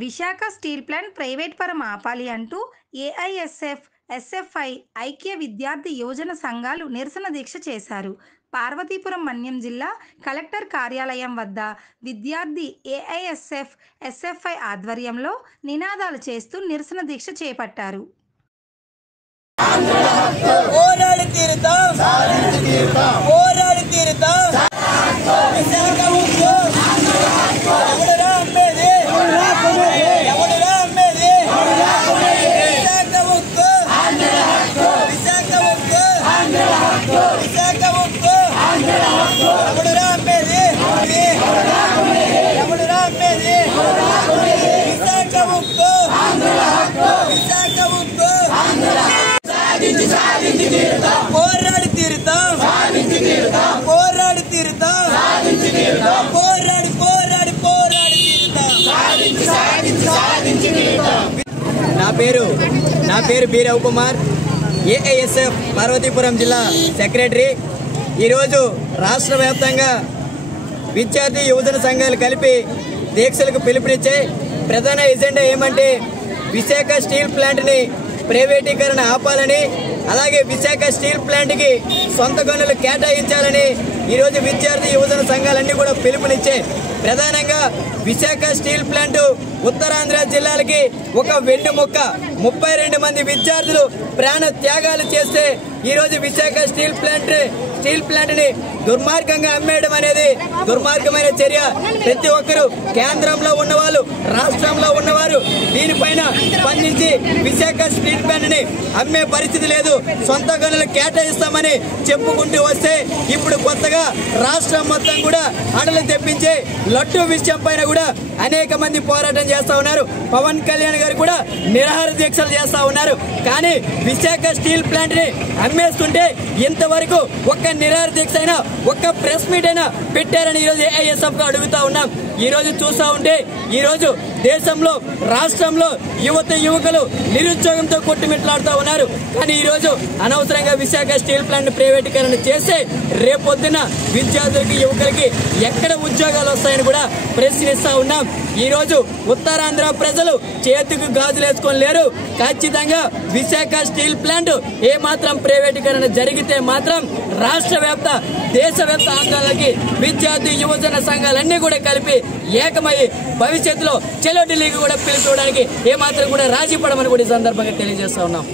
Visakha steel plant private పరం ఆపాలి అంటూ ఏఐఎస్ఎఫ్, ఎస్ఎఫ్ఐ ఐక్య విద్యార్థి యువజన సంఘాలు నిరసన దీక్ష చేశారు. పార్వతీపురం మన్యం జిల్లా కలెక్టర్ కార్యాలయం వద్ద విద్యార్థి ఏఐఎస్ఎఫ్, ఎస్ఎఫ్ఐ ఆధ్వర్యంలో నినాదాలు చేస్తూ నిరసన దీక్ష చేపట్టారు. నా పేరు బి రవికుమార్, ఏఐఎస్ఎఫ్ పార్వతీపురం జిల్లా సెక్రటరీ. ఈరోజు రాష్ట్ర వ్యాప్తంగా విద్యార్థి యువజన సంఘాలు కలిపి దీక్షలకు పిలుపునిచ్చే ప్రధాన ఎజెండా ఏమంటే విశాఖ స్టీల్ ప్లాంట్ని ప్రైవేటీకరణ ఆపాలని, అలాగే విశాఖ స్టీల్ ప్లాంట్కి సొంత గనులు కేటాయించాలని ఈరోజు విద్యార్థి యువజన సంఘాలన్నీ కూడా పిలుపునిచ్చే. ప్రధానంగా విశాఖ స్టీల్ ప్లాంట్ ఉత్తరాంధ్ర జిల్లాలకి ఒక వెన్నెముక్క. 32 మంది విద్యార్థులు ప్రాణ త్యాగాలు చేస్తే ఈరోజు విశాఖ స్టీల్ ప్లాంట్ని దుర్మార్గంగా అమ్మేయడం అనేది దుర్మార్గమైన చర్య. ప్రతి ఒక్కరూ కేంద్రంలో ఉన్నవాళ్ళు, రాష్ట్రంలో ఉన్నవారు దీనిపైన స్పందించి విశాఖ స్టీల్ ప్లాంట్ని అమ్మే పరిస్థితి లేదు, సొంత గనులు కేటాయిస్తామని చెప్పుకుంటూ వస్తే ఇప్పుడు కొత్తగా రాష్ట్రం మొత్తం కూడా అడలు తెప్పించే లడ్డు విషయం పైన కూడా అనేక మంది పోరాటం చేస్తా ఉన్నారు. పవన్ కళ్యాణ్ గారు కూడా నిరాహార దీక్షలు చేస్తా ఉన్నారు. కానీ విశాఖ స్టీల్ ప్లాంట్ ని అమ్మేస్తుంటే ఇంతవరకు ఒక్క నిరాహార దీక్ష అయినా, ఒక్క ప్రెస్ మీట్ అయినా పెట్టారని ఈరోజు ఏఐఎస్ఎఫ్ గా అడుగుతా ఉన్నాం. ఈ రోజు చూస్తా ఉంటే ఈ రోజు దేశంలో, రాష్ట్రంలో యువకులు నిరుద్యోగంతో కొట్టుమిట్లాడుతూ ఉన్నారు. కానీ ఈ రోజు అనవసరంగా విశాఖ స్టీల్ ప్లాంట్ ప్రైవేటీకరణ చేస్తే రేపొద్దున విద్యార్థులకి, యువకులకి ఎక్కడ ఉద్యోగాలు వస్తాయని కూడా ప్రశ్నిస్తా ఉన్నాం. ఈ రోజు ఉత్తరాంధ్ర ప్రజలు చేతికి గాజులు వేసుకొని లేరు. ఖచ్చితంగా విశాఖ స్టీల్ ప్లాంట్ ఏ మాత్రం ప్రైవేటీకరణ జరిగితే మాత్రం రాష్ట్ర వ్యాప్త, దేశవ్యాప్త ఆందోళనకి విద్యార్థి యువజన సంఘాలన్నీ కూడా కలిపి ఏకమయ్యి భవిష్యత్తులో చెలో ఢిల్లీకి కూడా పిలుచుకోవడానికి ఏమాత్రం కూడా రాజీ పడమని కూడా ఈ సందర్భంగా తెలియజేస్తా ఉన్నాం.